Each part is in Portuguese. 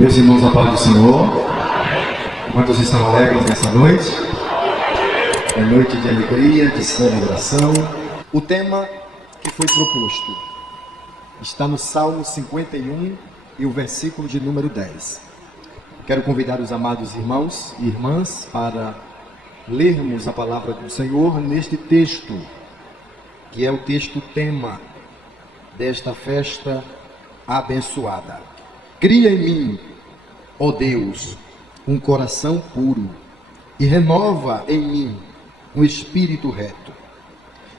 Meus irmãos, a paz do Senhor. Quantos estão alegres nessa noite? É noite de alegria, de celebração. O tema que foi proposto está no Salmo 51 e o versículo de número 10. Quero convidar os amados irmãos e irmãs para lermos a palavra do Senhor neste texto, que é o texto tema desta festa abençoada. Cria em mim, ó Deus, um coração puro e renova em mim um espírito reto.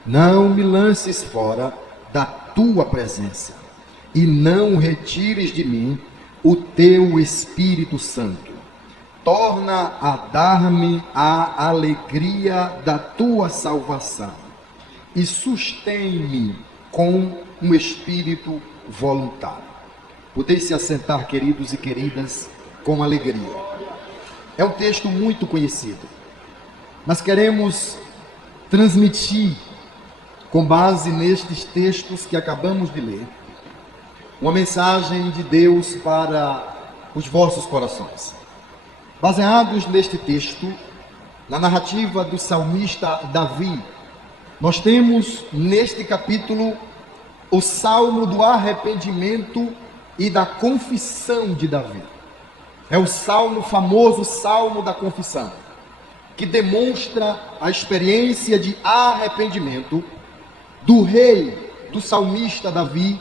Não me lances fora da tua presença e não retires de mim o teu Espírito Santo. Torna a dar-me a alegria da tua salvação e sustém-me com um espírito voluntário. Podeis se assentar, queridos e queridas, com alegria. É um texto muito conhecido, mas queremos transmitir, com base nestes textos que acabamos de ler, uma mensagem de Deus para os vossos corações. Baseados neste texto, na narrativa do salmista Davi, nós temos neste capítulo o salmo do arrependimento e da confissão de Davi. É o salmo famoso, salmo da confissão, que demonstra a experiência de arrependimento do rei, do salmista Davi,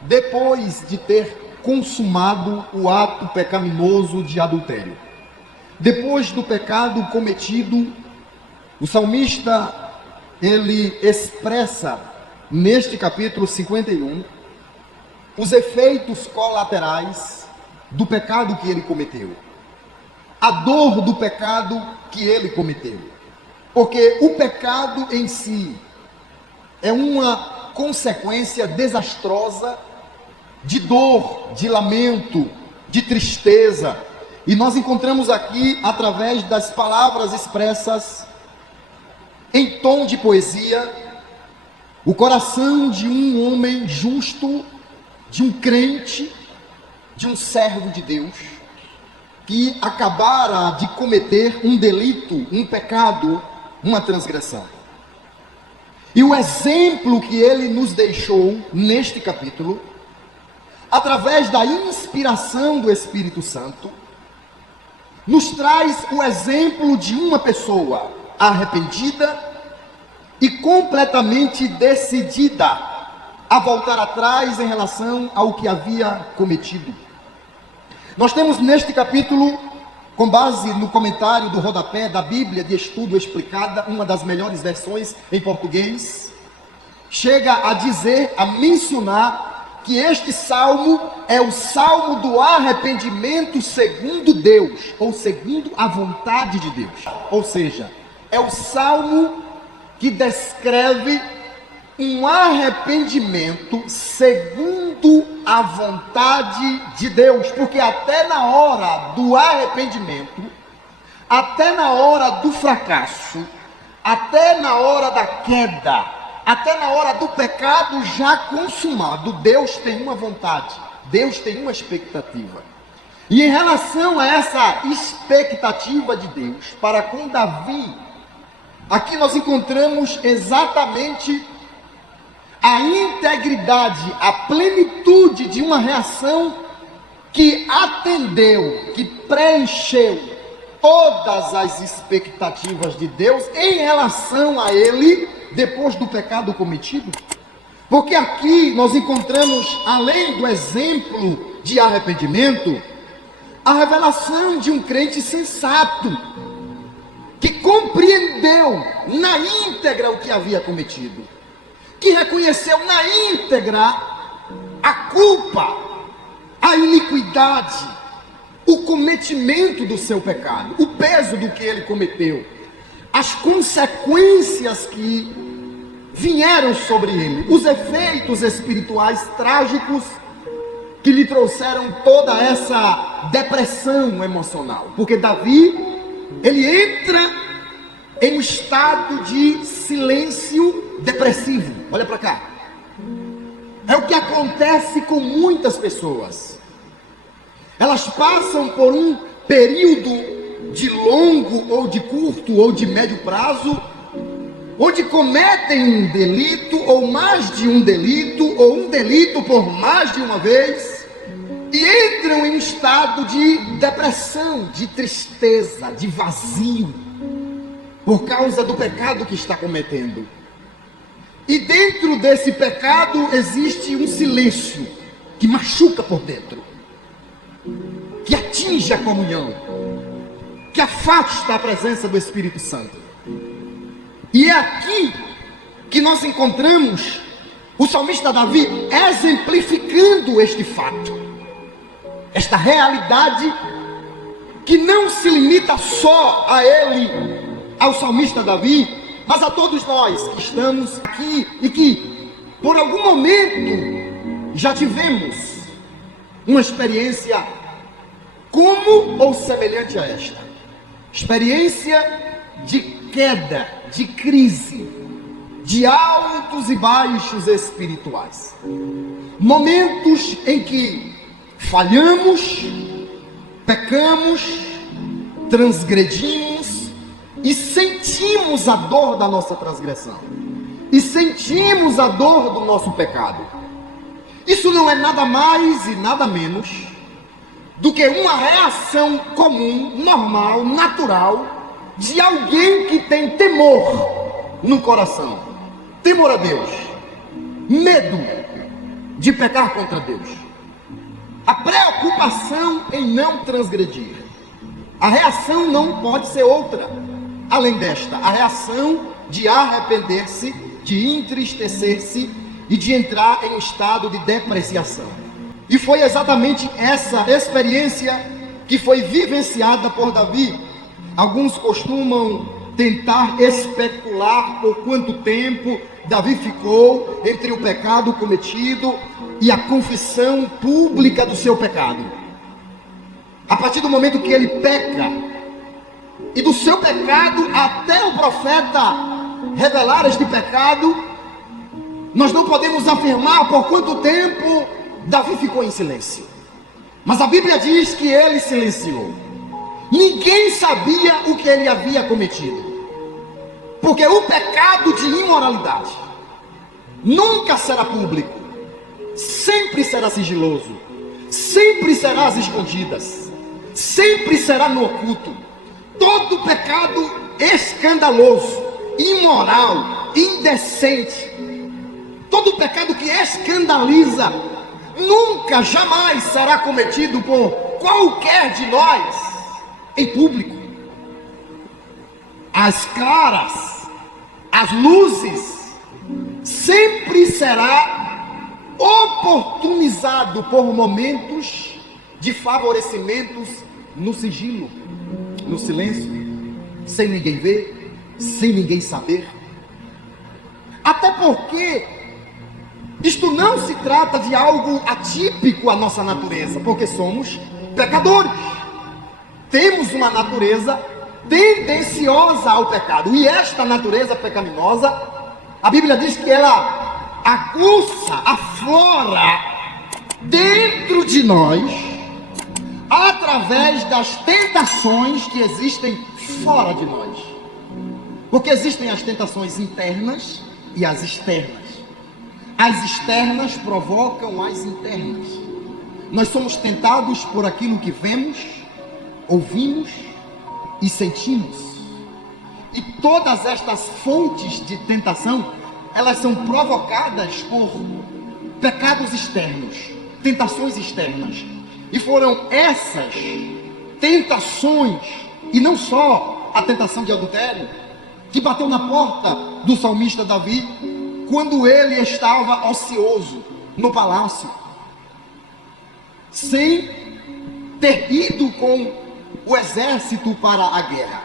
depois de ter consumado o ato pecaminoso de adultério. Depois do pecado cometido, o salmista, ele expressa neste capítulo 51 os efeitos colaterais do pecado que ele cometeu, a dor do pecado que ele cometeu, porque o pecado em si é uma consequência desastrosa de dor, de lamento, de tristeza, e nós encontramos aqui, através das palavras expressas em tom de poesia, o coração de um homem justo, de um crente, de um servo de Deus, que acabara de cometer um delito, um pecado, uma transgressão. E o exemplo que ele nos deixou neste capítulo, através da inspiração do Espírito Santo, nos traz o exemplo de uma pessoa arrependida e completamente decidida a voltar atrás em relação ao que havia cometido. Nós temos neste capítulo, com base no comentário do rodapé da Bíblia de Estudo Explicada, uma das melhores versões em português, chega a dizer, a mencionar que este salmo é o salmo do arrependimento segundo Deus, ou segundo a vontade de Deus. Ou seja, é o salmo que descreve um arrependimento segundo a vontade de Deus, porque até na hora do arrependimento, até na hora do fracasso, até na hora da queda, até na hora do pecado já consumado, Deus tem uma vontade, Deus tem uma expectativa. E em relação a essa expectativa de Deus para com Davi, aqui nós encontramos exatamente a integridade, a plenitude de uma reação que atendeu, que preencheu todas as expectativas de Deus em relação a ele, depois do pecado cometido. Porque aqui nós encontramos, além do exemplo de arrependimento, a revelação de um crente sensato, que compreendeu na íntegra o que havia cometido, que reconheceu na íntegra a culpa, a iniquidade, o cometimento do seu pecado, o peso do que ele cometeu, as consequências que vieram sobre ele, os efeitos espirituais trágicos que lhe trouxeram toda essa depressão emocional. Porque Davi, ele entra em um estado de silêncio depressivo. Olha para cá. É o que acontece com muitas pessoas. elas passam por um período de longo ou de curto ou de médio prazo, onde cometem um delito ou mais de um delito, ou um delito por mais de uma vez, e entram em um estado de depressão, de tristeza, de vazio, por causa do pecado que está cometendo. E dentro desse pecado existe um silêncio que machuca por dentro, que atinge a comunhão, que afasta a presença do Espírito Santo. E é aqui que nós encontramos o salmista Davi exemplificando este fato, esta realidade que não se limita só a ele, ao salmista Davi, mas a todos nós que estamos aqui e que por algum momento já tivemos uma experiência como ou semelhante a esta, experiência de queda, de crise, de altos e baixos espirituais, momentos em que falhamos, pecamos, transgredimos e sentimos a dor da nossa transgressão, e sentimos a dor do nosso pecado. Isso não é nada mais e nada menos do que uma reação comum, normal, natural, de alguém que tem temor no coração, temor a Deus, medo de pecar contra Deus, a preocupação em não transgredir. A reação não pode ser outra além desta, a reação de arrepender-se, de entristecer-se e de entrar em um estado de depreciação. E foi exatamente essa experiência que foi vivenciada por Davi. Alguns costumam tentar especular por quanto tempo Davi ficou entre o pecado cometido e a confissão pública do seu pecado. A partir do momento que ele peca, e do seu pecado até o profeta revelar este pecado, nós não podemos afirmar por quanto tempo Davi ficou em silêncio. Mas a Bíblia diz que ele silenciou. Ninguém sabia o que ele havia cometido, porque o pecado de imoralidade nunca será público, sempre será sigiloso, sempre será às escondidas, sempre será no oculto. Todo pecado escandaloso, imoral, indecente, todo pecado que escandaliza, nunca, jamais será cometido por qualquer de nós em público. As claras, as luzes, sempre será oportunizado por momentos de favorecimentos no sigilo, no silêncio, sem ninguém ver, sem ninguém saber. Até porque isto não se trata de algo atípico à nossa natureza, porque somos pecadores. Temos uma natureza tendenciosa ao pecado, e esta natureza pecaminosa, a Bíblia diz que ela aguça, aflora dentro de nós, através das tentações que existem fora de nós. Porque existem as tentações internas e as externas. As externas provocam as internas. Nós somos tentados por aquilo que vemos, ouvimos e sentimos. E todas estas fontes de tentação, elas são provocadas por pecados externos, tentações externas. E foram essas tentações, e não só a tentação de adultério, que bateu na porta do salmista Davi, quando ele estava ocioso no palácio, sem ter ido com o exército para a guerra.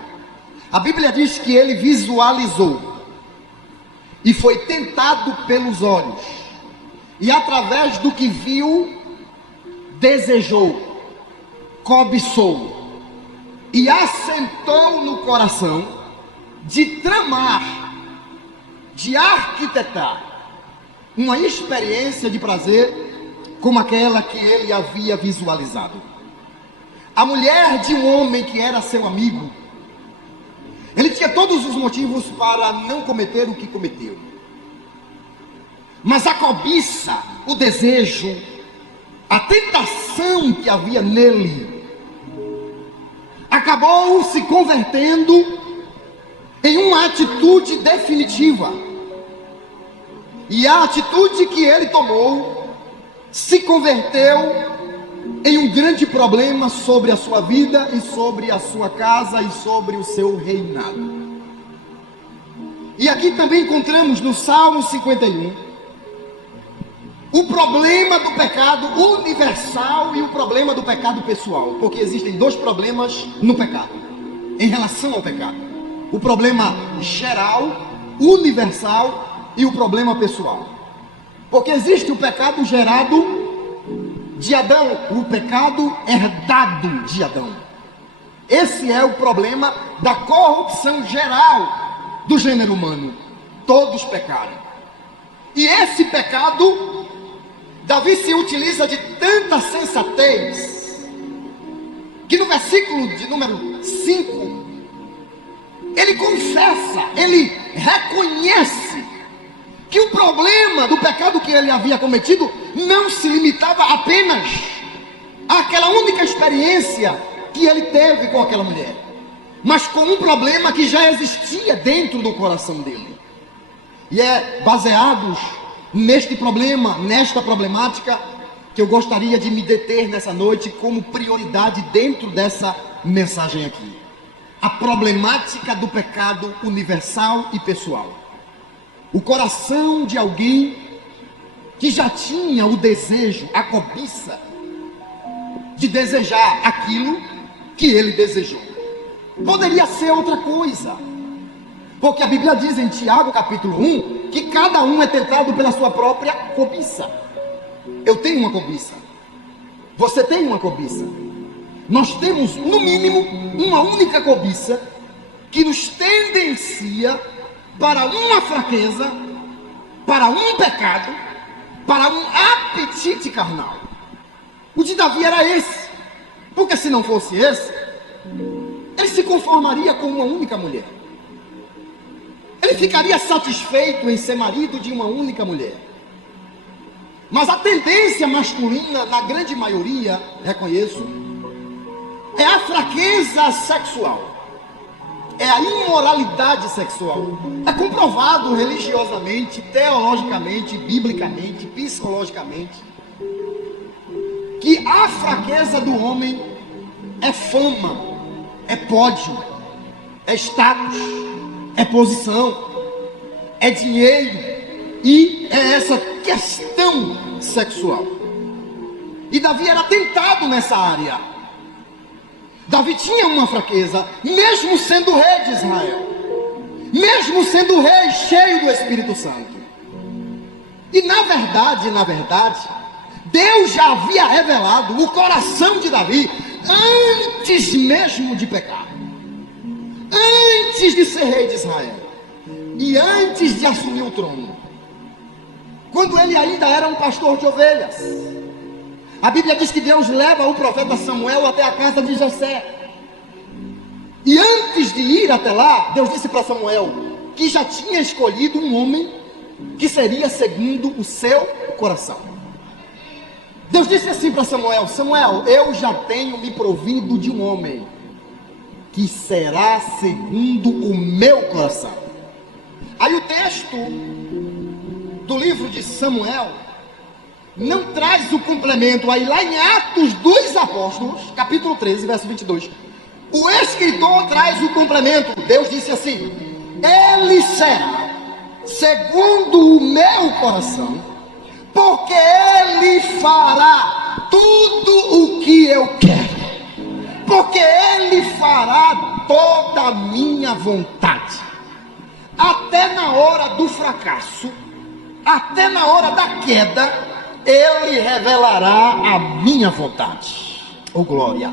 A Bíblia diz que ele visualizou e foi tentado pelos olhos, e através do que viu, desejou, cobiçou e assentou no coração de tramar, de arquitetar uma experiência de prazer como aquela que ele havia visualizado. a mulher de um homem que era seu amigo, ele tinha todos os motivos para não cometer o que cometeu. Mas a cobiça, o desejo, a tentação que havia nele, acabou se convertendo em uma atitude definitiva. E a atitude que ele tomou se converteu em um grande problema sobre a sua vida e sobre a sua casa e sobre o seu reinado. E aqui também encontramos no Salmo 51 o problema do pecado universal e o problema do pecado pessoal, porque existem dois problemas no pecado, em relação ao pecado: o problema geral, universal, e o problema pessoal. Porque existe o pecado gerado de Adão, o pecado herdado de Adão. Esse é o problema da corrupção geral do gênero humano. Todos pecaram. E esse pecado, Davi se utiliza de tanta sensatez, que no versículo de número 5, ele confessa, ele reconhece que o problema do pecado que ele havia cometido não se limitava apenas àquela única experiência que ele teve com aquela mulher, mas com um problema que já existia dentro do coração dele. E é baseados neste problema, nesta problemática, que eu gostaria de me deter nessa noite como prioridade dentro dessa mensagem aqui: a problemática do pecado universal e pessoal. O coração de alguém que já tinha o desejo, a cobiça de desejar aquilo que ele desejou. Poderia ser outra coisa, porque a Bíblia diz em Tiago capítulo 1 que cada um é tentado pela sua própria cobiça. Eu tenho uma cobiça, você tem uma cobiça, nós temos no mínimo uma única cobiça que nos tendencia para uma fraqueza, para um pecado, para um apetite carnal. O de Davi era esse, porque se não fosse esse, ele se conformaria com uma única mulher. Ele ficaria satisfeito em ser marido de uma única mulher. Mas a tendência masculina, na grande maioria, reconheço, é a fraqueza sexual. É a imoralidade sexual. É comprovado religiosamente, teologicamente, biblicamente, psicologicamente, que a fraqueza do homem é fama, é pódio, é status, é posição, é dinheiro e é essa questão sexual. E Davi era tentado nessa área. Davi tinha uma fraqueza, mesmo sendo rei de Israel, mesmo sendo rei cheio do Espírito Santo. E na verdade, Deus já havia revelado o coração de Davi antes mesmo de pecar, antes de ser rei de Israel e antes de assumir o trono, quando ele ainda era um pastor de ovelhas. A Bíblia diz que Deus leva o profeta Samuel até a casa de Jessé. E antes de ir até lá, Deus disse para Samuel que já tinha escolhido um homem que seria segundo o seu coração. Deus disse assim para Samuel: Samuel, eu já tenho me provido de um homem que será segundo o meu coração. Aí o texto do livro de Samuel não traz o complemento. Aí lá em Atos dos Apóstolos, capítulo 13, verso 22, o escritor traz o complemento. Deus disse assim: ele será segundo o meu coração, porque ele fará tudo o que eu quero, porque ele fará toda a minha vontade. Até na hora do fracasso, até na hora da queda, ele revelará a minha vontade. Oh glória!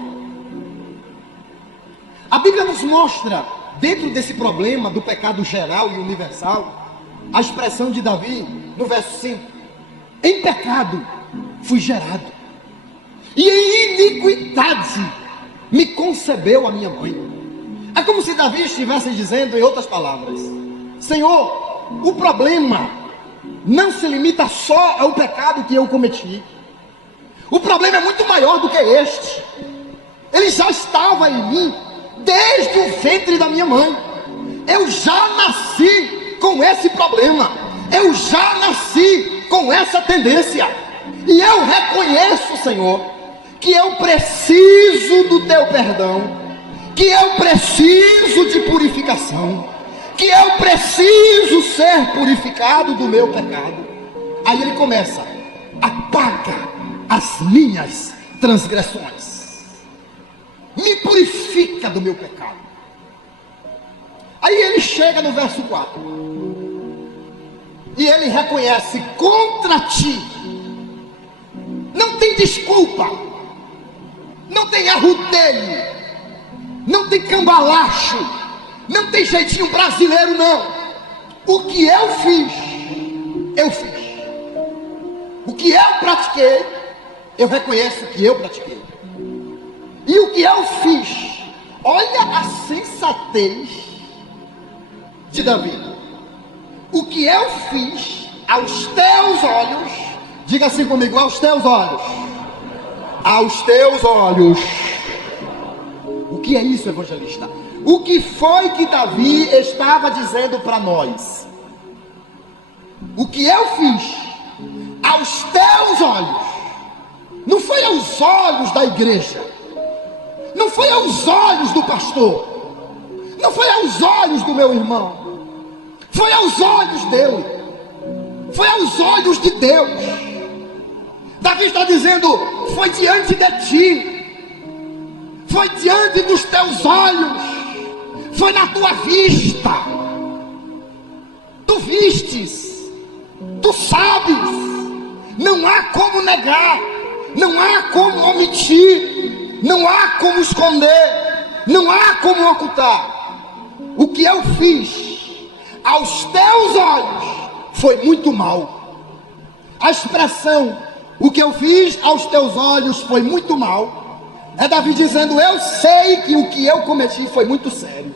A Bíblia nos mostra, dentro desse problema do pecado geral e universal, a expressão de Davi no verso 5: em pecado fui gerado, e em iniquidade me concebeu a minha mãe. É como se Davi estivesse dizendo, em outras palavras: Senhor, o problema não se limita só ao pecado que eu cometi. O problema é muito maior do que este. Ele já estava em mim desde o ventre da minha mãe. Eu já nasci com esse problema. Eu já nasci com essa tendência. E eu reconheço, Senhor, que eu preciso do teu perdão, que eu preciso de purificação, que eu preciso ser purificado do meu pecado. Aí ele começa: apaga as minhas transgressões, me purifica do meu pecado. Aí ele chega no verso 4 e ele reconhece: contra ti não tem desculpa, não tem arrudeio, não tem cambalacho, não tem jeitinho brasileiro, não. O que eu fiz, eu fiz. O que eu pratiquei, eu reconheço que eu pratiquei. E o que eu fiz, olha a sensatez de Davi. O que eu fiz aos teus olhos, diga assim comigo: aos teus olhos. Aos teus olhos. O que é isso, evangelista? O que foi que Davi estava dizendo para nós? O que eu fiz aos teus olhos, não foi aos olhos da igreja, não foi aos olhos do pastor, não foi aos olhos do meu irmão, foi aos olhos dele, foi aos olhos de Deus. Davi está dizendo: foi diante de ti, foi diante dos teus olhos, foi na tua vista. Tu vistes, tu sabes, não há como negar, não há como omitir, não há como esconder, não há como ocultar. O que eu fiz aos teus olhos foi muito mal. A expressão "o que eu fiz aos teus olhos foi muito mal" é Davi dizendo: eu sei que o que eu cometi foi muito sério,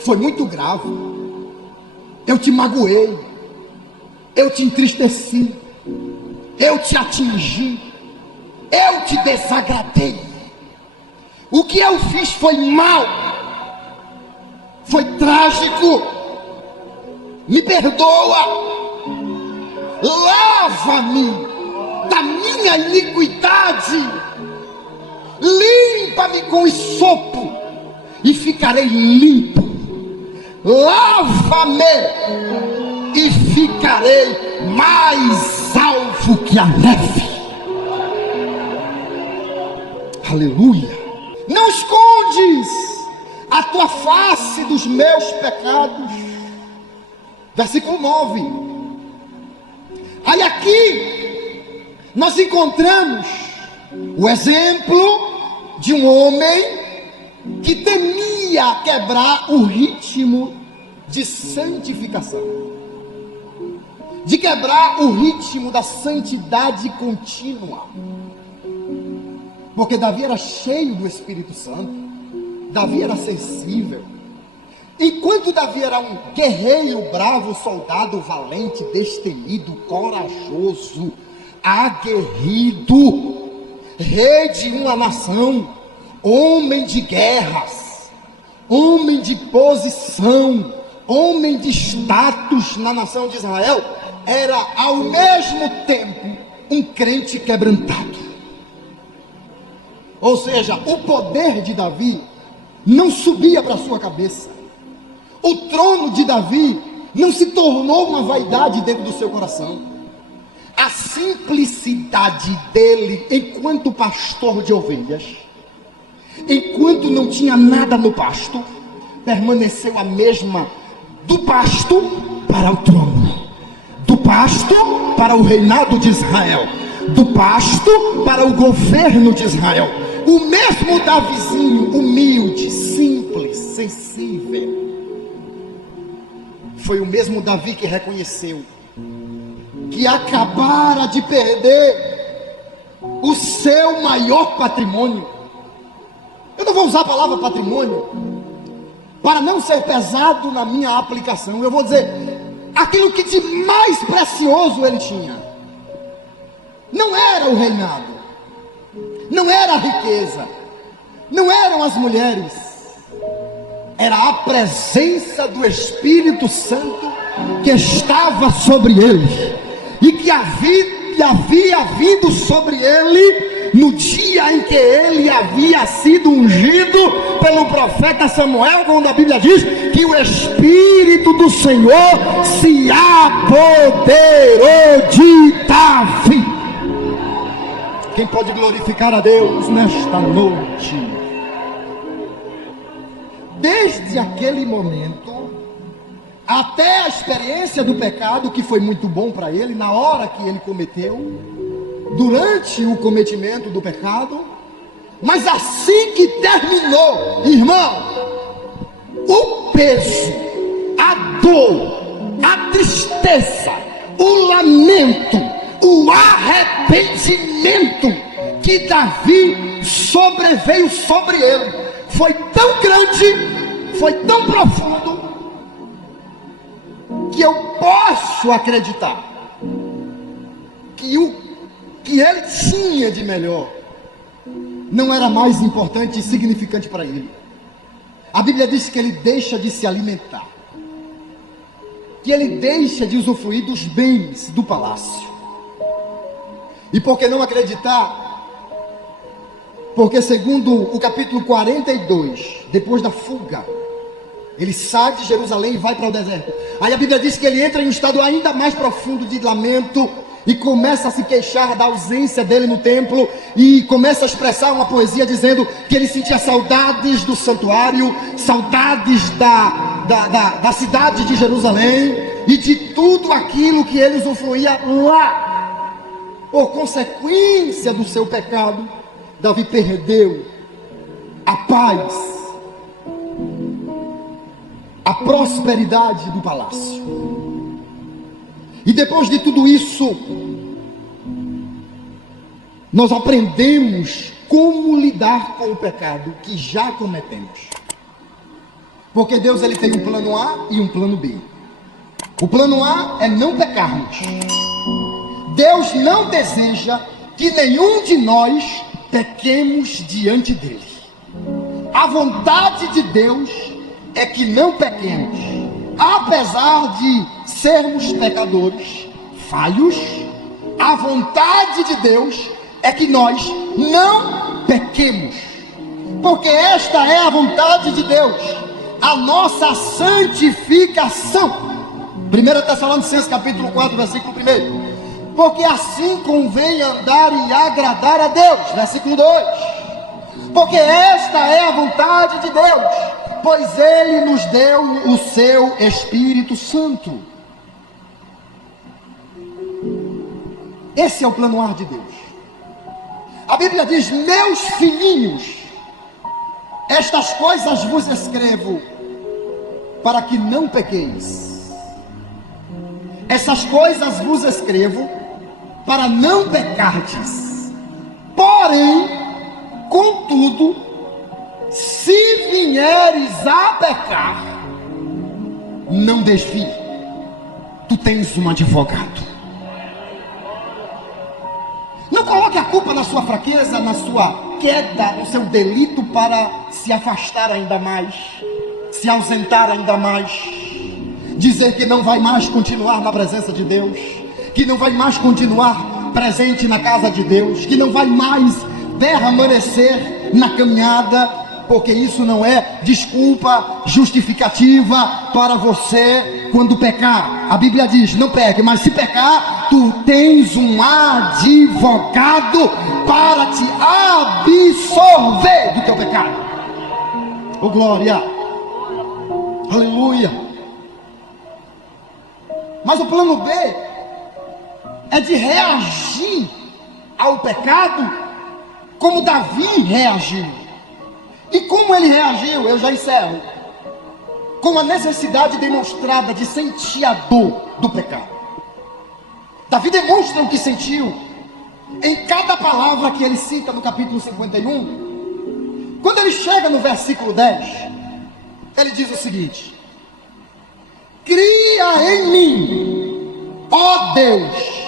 foi muito grave. Eu te magoei, eu te entristeci, eu te atingi, eu te desagradei. O que eu fiz foi mal, foi trágico. Me perdoa, lava-me da minha iniquidade, limpa-me com esopo e ficarei limpo. Lava-me e ficarei mais alvo que a neve. Aleluia. Não escondes a tua face dos meus pecados. Versículo 9. Aí aqui nós encontramos o exemplo de um homem que temia quebrar o ritmo de santificação, de quebrar o ritmo da santidade contínua, porque Davi era cheio do Espírito Santo, Davi era sensível. Enquanto Davi era um guerreiro bravo, soldado valente, destemido, corajoso, aguerrido, rei de uma nação, homem de guerras, homem de posição, homem de status na nação de Israel, era ao mesmo tempo um crente quebrantado. Ou seja, o poder de Davi não subia para sua cabeça. O trono de Davi não se tornou uma vaidade dentro do seu coração. A simplicidade dele enquanto pastor de ovelhas, enquanto não tinha nada no pasto, permaneceu a mesma, do pasto para o trono, do pasto para o reinado de Israel, do pasto para o governo de Israel. O mesmo Davizinho, humilde, simples, sensível, foi o mesmo Davi que reconheceu que acabara de perder o seu maior patrimônio, Eu não vou usar a palavra patrimônio para não ser pesado na minha aplicação. Eu vou dizer aquilo que de mais precioso ele tinha. Não era o reinado, não era a riqueza, não eram as mulheres, era a presença do Espírito Santo que estava sobre ele e que havia vindo sobre ele no dia em que ele havia sido ungido pelo profeta Samuel, quando a Bíblia diz que o Espírito do Senhor se apoderou de Davi. Quem pode glorificar a Deus nesta noite? Desde aquele momento até a experiência do pecado, que foi muito bom para ele na hora que ele cometeu, durante o cometimento do pecado, mas assim que terminou, irmão, o peso, a dor, a tristeza, o lamento, o arrependimento que Davi sobreveio sobre ele foi tão grande, foi tão profundo, que eu posso acreditar que o que ele tinha de melhor não era mais importante e significante para ele. A Bíblia diz que ele deixa de se alimentar, que ele deixa de usufruir dos bens do palácio. E por que não acreditar? Porque segundo o capítulo 42, depois da fuga, ele sai de Jerusalém e vai para o deserto. Aí a Bíblia diz que ele entra em um estado ainda mais profundo de lamento e começa a se queixar da ausência dele no templo, e começa a expressar uma poesia dizendo que ele sentia saudades do santuário, saudades da cidade de Jerusalém e de tudo aquilo que ele usufruía lá. Por consequência do seu pecado, Davi perdeu a paz, a prosperidade do palácio. E depois de tudo isso, nós aprendemos como lidar com o pecado que já cometemos. Porque Deus, ele tem um plano A e um plano B. O plano A é não pecarmos. Deus não deseja que nenhum de nós pequemos diante dele. A vontade de Deus é que não pequemos. Apesar de sermos pecadores, falhos, a vontade de Deus é que nós não pequemos. Porque esta é a vontade de Deus, a nossa santificação. 1 Tessalonicenses capítulo 4, versículo 1. Porque assim convém andar e agradar a Deus. Versículo 2. Porque esta é a vontade de Deus, pois Ele nos deu o seu Espírito Santo. Esse é o plano A de Deus. A Bíblia diz: meus filhinhos, estas coisas vos escrevo para que não pequeis. Essas coisas vos escrevo para não pecardes. Porém, contudo, se vieres a pecar, não desvie. Tu tens um advogado. Não coloque a culpa na sua fraqueza, na sua queda, no seu delito, para se afastar ainda mais, se ausentar ainda mais, dizer que não vai mais continuar na presença de Deus, que não vai mais continuar presente na casa de Deus, que não vai mais permanecer na caminhada, porque isso não é desculpa justificativa para você quando pecar. A Bíblia diz: não peque, mas se pecar, tu tens um advogado para te absolver do teu pecado. Oh glória, aleluia. Mas o plano B é de reagir ao pecado como Davi reagiu. E como ele reagiu? Eu já encerro. Com a necessidade demonstrada de sentir a dor do pecado. Davi demonstra o que sentiu em cada palavra que ele cita no capítulo 51. Quando ele chega no versículo 10, ele diz o seguinte: cria em mim, ó Deus,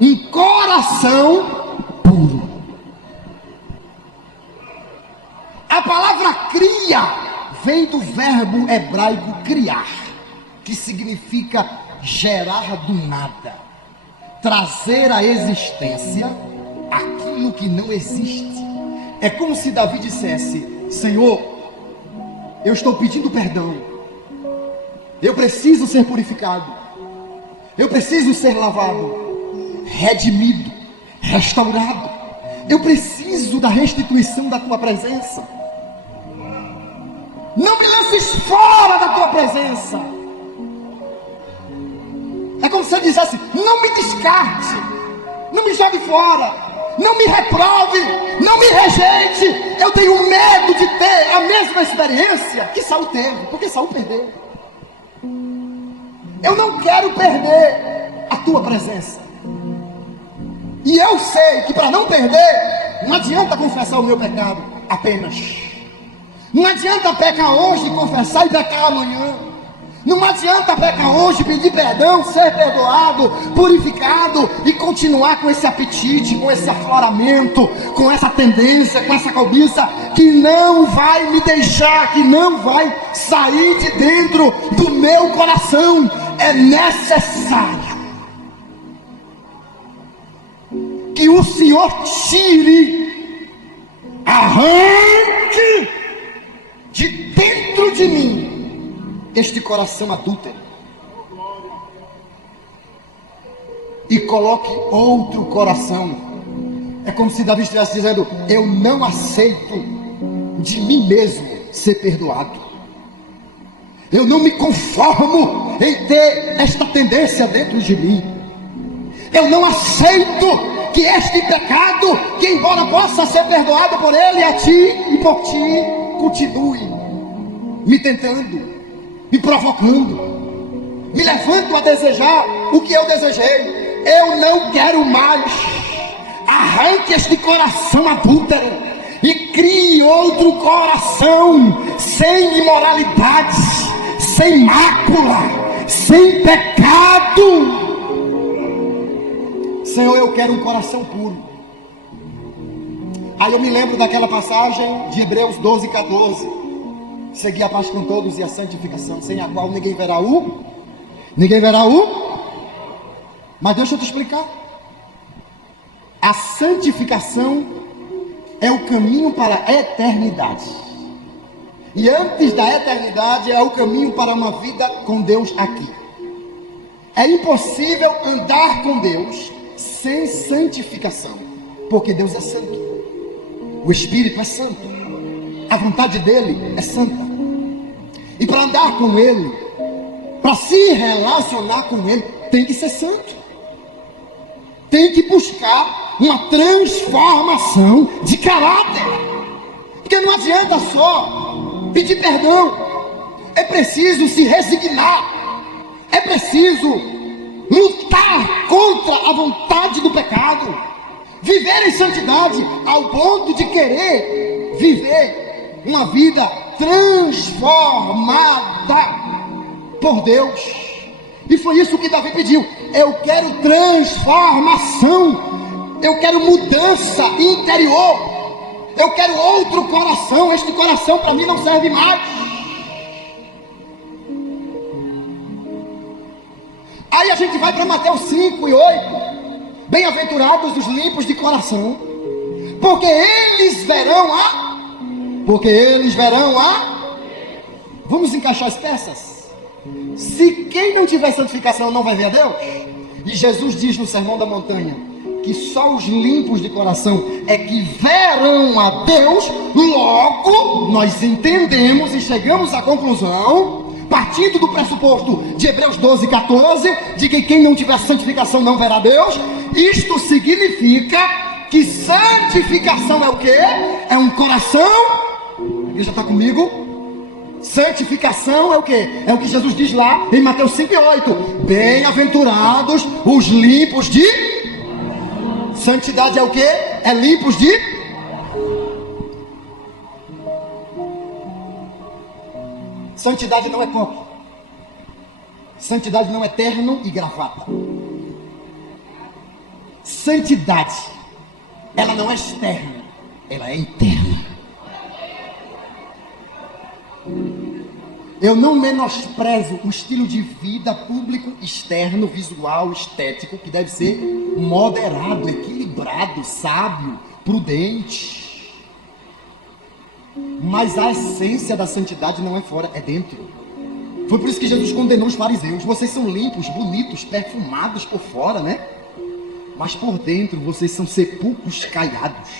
um coração puro. A palavra cria vem do verbo hebraico criar, que significa gerar do nada, trazer à existência aquilo que não existe. É como se Davi dissesse: Senhor, eu estou pedindo perdão, eu preciso ser purificado, eu preciso ser lavado, redimido, restaurado, eu preciso da restituição da tua presença. Não me lances fora da tua presença. É como se ele dissesse: não me descarte, não me jogue fora, não me reprove, não me rejeite. Eu tenho medo de ter a mesma experiência que Saul teve, porque Saul perdeu. Eu não quero perder a tua presença. E eu sei que para não perder, não adianta confessar o meu pecado apenas. Não adianta pecar hoje, confessar e pecar amanhã. Não adianta pecar hoje, pedir perdão, ser perdoado, purificado e continuar com esse apetite, com esse afloramento, com essa tendência, com essa cobiça que não vai me deixar, que não vai sair de dentro do meu coração. É necessário que o Senhor tire, arranque de dentro de mim este coração adúltero e coloque outro coração. É como se Davi estivesse dizendo: eu não aceito de mim mesmo ser perdoado, eu não me conformo em ter esta tendência dentro de mim, eu não aceito que este pecado, que embora possa ser perdoado por ele, a ti e por ti, continue me tentando, me provocando, me levando a desejar o que eu desejei. Eu não quero mais. Arranque este coração adúltero e crie outro coração, sem imoralidades, sem mácula, sem pecado. Senhor, eu quero um coração puro. Aí eu me lembro daquela passagem de Hebreus 12, 14. Seguir a paz com todos e a santificação, sem a qual ninguém verá o. Mas deixa eu te explicar. A santificação é o caminho para a eternidade. E antes da eternidade é o caminho para uma vida com Deus aqui. É impossível andar com Deus sem santificação, porque Deus é santo, o Espírito é santo, a vontade dele é santa. E para andar com ele, para se relacionar com ele, tem que ser santo, tem que buscar uma transformação de caráter. Porque não adianta só pedir perdão, é preciso se resignar, é preciso lutar contra a vontade do pecado, viver em santidade ao ponto de querer viver uma vida transformada por Deus. E foi isso que Davi pediu: eu quero transformação, eu quero mudança interior, eu quero outro coração. Este coração para mim não serve mais. Aí a gente vai para Mateus 5 e 8. Bem-aventurados os limpos de coração, porque eles verão a... Vamos encaixar as peças. Se quem não tiver santificação não vai ver a Deus. E Jesus diz no Sermão da Montanha que só os limpos de coração é que verão a Deus. Logo nós entendemos e chegamos à conclusão, partindo do pressuposto de Hebreus 12, 14, de que quem não tiver santificação não verá Deus. Isto significa que santificação é o quê? É um coração. A igreja está comigo? Santificação é o quê? É o que Jesus diz lá em Mateus 5 e 8. Bem-aventurados os limpos de... Santidade é o quê? É limpos de... Santidade não é copo. Santidade não é terno e gravata. Santidade, ela não é externa, ela é interna. Eu não menosprezo o estilo de vida público, externo, visual, estético, que deve ser moderado, equilibrado, sábio, prudente. Mas a essência da santidade não é fora, é dentro. Foi por isso que Jesus condenou os fariseus. Vocês são limpos, bonitos, perfumados por fora, né? Mas por dentro vocês são sepulcros caiados.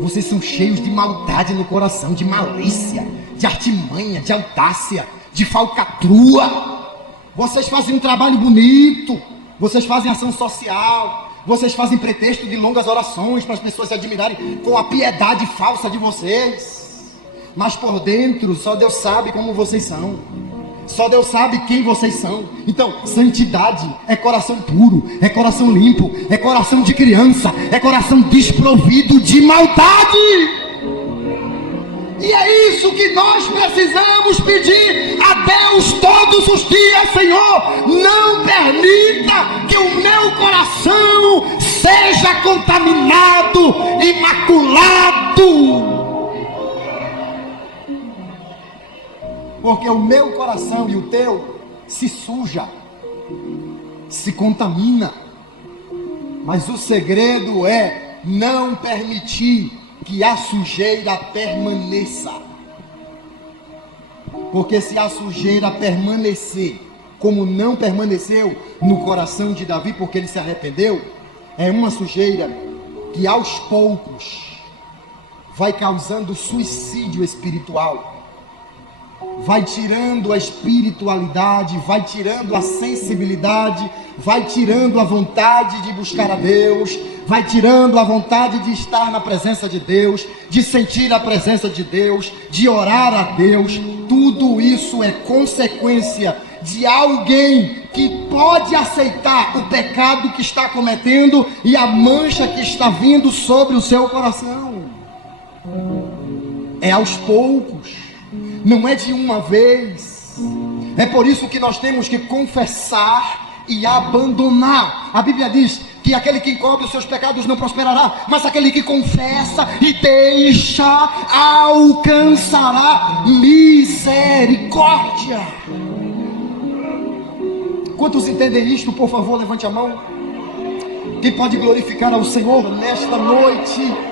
Vocês são cheios de maldade no coração, de malícia, de artimanha, de audácia, de falcatrua. Vocês fazem um trabalho bonito, vocês fazem ação social, vocês fazem pretexto de longas orações para as pessoas se admirarem com a piedade falsa de vocês. Mas por dentro só Deus sabe como vocês são. Só Deus sabe quem vocês são. Então, santidade é coração puro, é coração limpo, é coração de criança, é coração desprovido de maldade. E é isso que nós precisamos pedir a Deus todos os dias. Senhor, não permita que o meu coração seja contaminado, imaculado. Porque o meu coração e o teu se suja, se contamina. Mas o segredo é não permitir que a sujeira permaneça. Porque se a sujeira permanecer, como não permaneceu no coração de Davi, porque ele se arrependeu, é uma sujeira que aos poucos vai causando suicídio espiritual. Vai tirando a espiritualidade, vai tirando a sensibilidade, vai tirando a vontade de buscar a Deus, vai tirando a vontade de estar na presença de Deus, de sentir a presença de Deus, de orar a Deus. Tudo isso é consequência de alguém que pode aceitar o pecado que está cometendo e a mancha que está vindo sobre o seu coração. É aos poucos. Não é de uma vez. É por isso que nós temos que confessar e abandonar. A Bíblia diz que aquele que encobre os seus pecados não prosperará, mas aquele que confessa e deixa alcançará misericórdia. Quantos entendem isto? Por favor, levante a mão. Quem pode glorificar ao Senhor nesta noite?